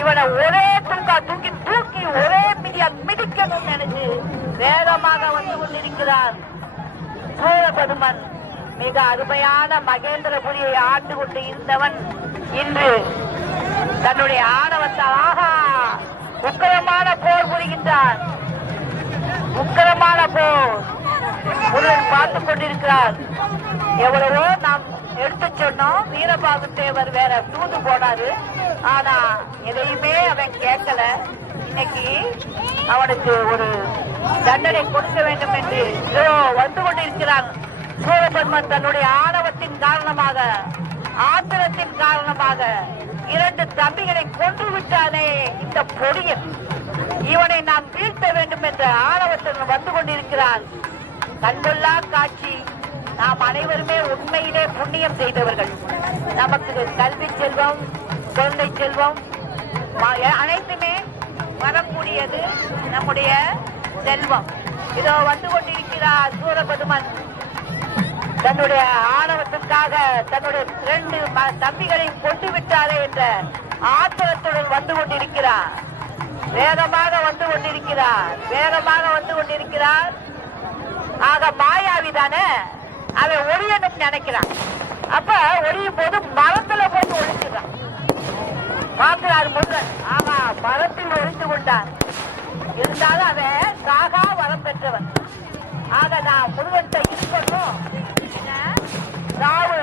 இவனை ஒரே தூக்கா தூக்கி தூக்கி ஒரே மிதியா மிதிக்கணும் நினைச்சு வேகமாக வந்து கொண்டிருக்கிறார். சூரபதுமன் மிக அருமையான மகேந்திரபுரியை ஆண்டு கொண்டு இருந்தவன் இன்று தன்னுடைய ஆணவத்தால் ஆகா உக்கரமான போர் புரிகின்றார். உக்கரமான போர் முருகன் பார்த்துக் கொண்டிருக்கிறார். எவ்வளவோ நாம் எடுத்து சொன்னோம் வீரபாகு தேவர் வேற தூது போனாரு. ஆனா எதையுமே அவன் கேட்கல. இன்னைக்கு அவனுக்கு ஒரு தண்டனை கொடுக்க வேண்டும் என்று இதோ வந்து கொண்டிருக்கிறான். சூரபன்மன் தன்னுடைய ஆணவத்தின் காரணமாக ஆத்திரத்தின் காரணமாக இரண்டு தம்பிகளை கொன்று விட்டானே இந்த பொடியன். இவனை நாம் வீழ்த்த வேண்டும் என்ற ஆணவத்துடன் வந்து கொண்டிருக்கிறான். கண்கொள்ளா காட்சி நாம் அனைவருமே உண்மையிலே புண்ணியம் செய்தவர்கள். நமக்கு கல்வி செல்வம் குழந்தை செல்வம். அனைத்துமே வரக்கூடியது நம்முடைய செல்வம். இதோ வந்து கொண்டிருக்கிறார் சூரபதுமன். தன்னுடைய ஆணவத்திற்காக தன்னுடைய இரண்டு ம- தம்பிகளையும் கொண்டு விட்டாரே என்ற ஆத்திரத்துடன் வந்து கொண்டிருக்கிறார். வேகமாக வந்து கொண்டிருக்கிறார். வேகமாக வந்து கொண்டிருக்கிறார். ஆக மாயாவி தானே? அவன் ஒளியணும் நினைக்கிறான். அப்ப ஒளியும் போது மரத்துல போய் ஒழிச்சுறான் பார்க்கிறார் முருகன் ஆமா மரத்தில் ஒழித்து கொண்டார். இருந்தாலும் அவன் சாகா வரம் பெற்றவன். ஆக நான் முருகன் இருக்கணும் சாவு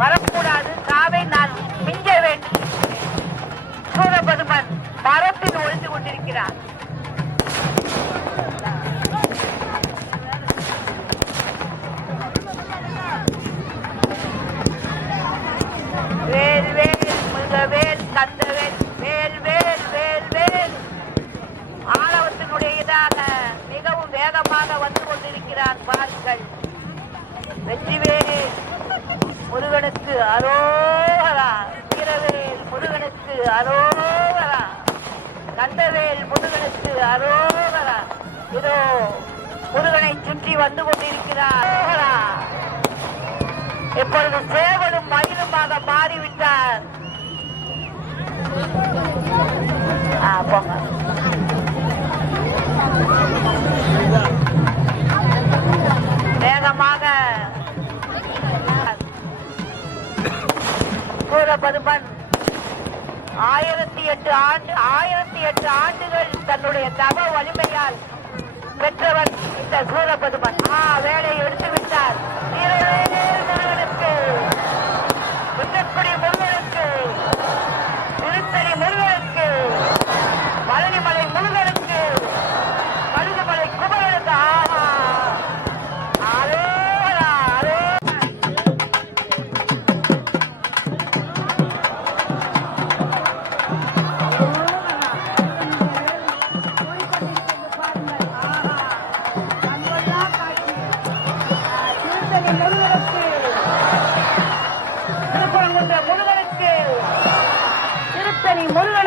வரக்கூடாது. சாவை நான் மிஞ்ச வேண்டும். சூரபெருமன் மரத்தில் ஒழித்து கொண்டிருக்கிறான் கொண்டிருக்கிறான் பாருங்கள் முருகனுக்கு அரோகரா. வீரவேல் முருகனுக்கு அரோகரா. கந்தவேல் முருகனுக்கு அரோகரா. இதோ முருகனை சுற்றி வந்து கொண்டிருக்கிறார். இப்பொழுது சேவலும் மயிலுமாக மாறிவிட்டார். ஆ, போங்க. சூரபதுமன் ஆயிரத்தி எட்டு ஆண்டு ஆயிரத்தி எட்டு ஆண்டுகள் தன்னுடைய தவ வலிமையால் பெற்றவர் இந்த சூரபதுமன் ஆ வேலையை எடுத்து விட்டார்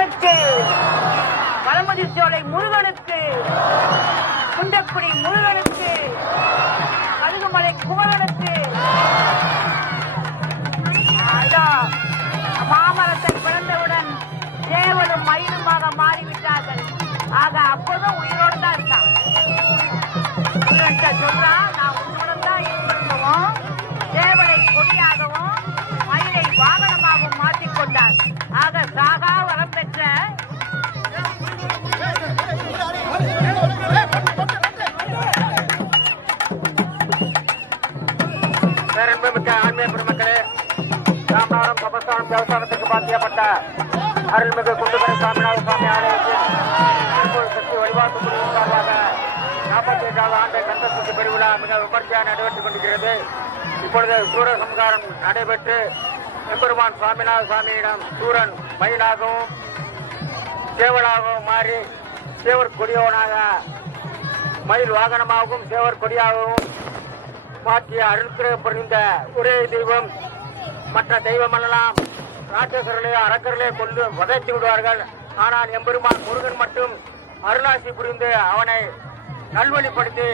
முருகனுக்கு வளமதி சோலை முருகனுக்கு குண்டக்குடி முருகனுக்கு கழுகுமலை குமரனுக்கு. மாமரத்தை பிறந்தவுடன் தேவரும் மயிலுமாக மாறிவிட்டார்கள். ஆக அப்போதும் உயிரோடு தான் இருக்கான். சொல்றான் ராமநாதபுரம் சபஸ்தானம் தேவஸ்தானத்துக்கு பாத்தியப்பட்ட அருள்மிகு குண்டுகரை சாமிநாத சுவாமி ஆலயத்தில் சக்தி வழிபாட்டு குழுவின் சார்பாக நாற்பத்தி ஐந்தாவது ஆண்டு கந்தசக்தி பெருவிழா மிக விமர்சையாக நடைபெற்றுக் கொண்டிருக்கிறது. இப்பொழுது சூரசம்காரம் நடைபெற்று எம்பெருமான் சுவாமிநாத சுவாமியிடம் சூரன் மயிலாகவும் சேவலாகவும் மாறி சேவர் கொடியவனாக மயில் வாகனமாகவும் சேவர் கொடியாகவும் மாற்றிய அருள் புரிந்த ஒரே தெய்வம் மற்ற தெய்வமெல்லாம் ராட்சசர்களையோ அரக்கர்களையோ கொண்டு வதைத்து விடுவார்கள். ஆனால் எம்பெருமான் முருகன் மட்டும் அருளாசி புரிந்து அவனை நல்வழிப்படுத்தி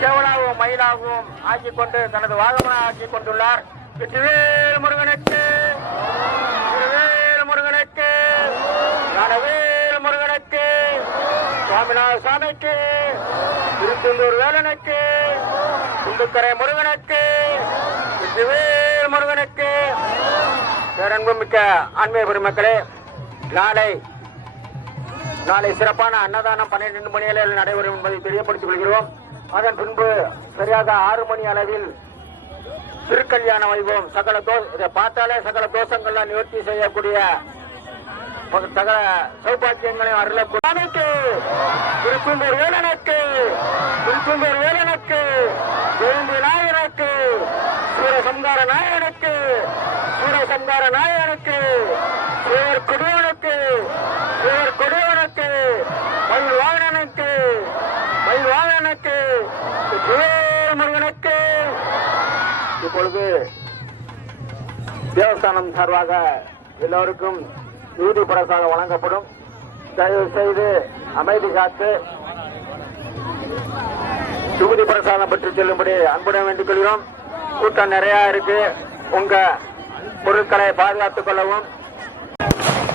சேவலாகவும் மயிலாகவும் ஆக்கிக் கொண்டு தனது வாகமனாக ஆக்கிக் கொண்டுள்ளார் வெற்றிவேல் முருகனுக்கு! திருவேல் முருகனுக்கு! ஞானவேல் சாமிநாத சாமிக்கு! திருச்செந்தூர் வேலனுக்கு குண்டுக்கரை முருகனுக்கு சிவேல் முருகனுக்கு. பேரன்புமிக்க ஆன்மீக பெருமக்களே நாளை நாளை சிறப்பான அன்னதானம் பன்னிரண்டு மணி அளவில் நடைபெறும் என்பதை தெரியப்படுத்திக் கொள்கிறோம். அதன் பின்பு சரியாக ஆறு மணி அளவில் திருக்கல்யாண வைபவம் சகல தோ இதை பார்த்தாலே சகல தோஷங்கள்லாம் நிவர்த்தி செய்யக்கூடிய சகல சௌபாக்கியங்களையும் அருளக்கூடாது திருப்பூர் வேலனுக்கு திருப்பூர் வேலனுக்கு ஜெயந்தி நாயனுக்கு சூரசங்கார நாயனுக்கு சூரசங்கார நாயனுக்கு சிவர் குடியவனுக்கு சிவர் குடியவனுக்கு மயில் வாகனனுக்கு மயில் வாகனனுக்கு முருகனுக்கு இப்பொழுது தேவஸ்தானம் சார்பாக எல்லோருக்கும் நீதி பிரசாதம் வழங்கப்படும். தயவு செய்து அமைதி காத்து தொகுதி பிரசாதம் பெற்று செல்லும்படி அன்புடன் வேண்டிக் கொள்கிறோம். கூட்டம் நிறைய இருக்கு. உங்க பொருட்களை பாதுகாத்துக் கொள்ளவும்.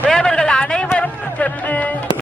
தேவர்கள் அனைவரும் சென்று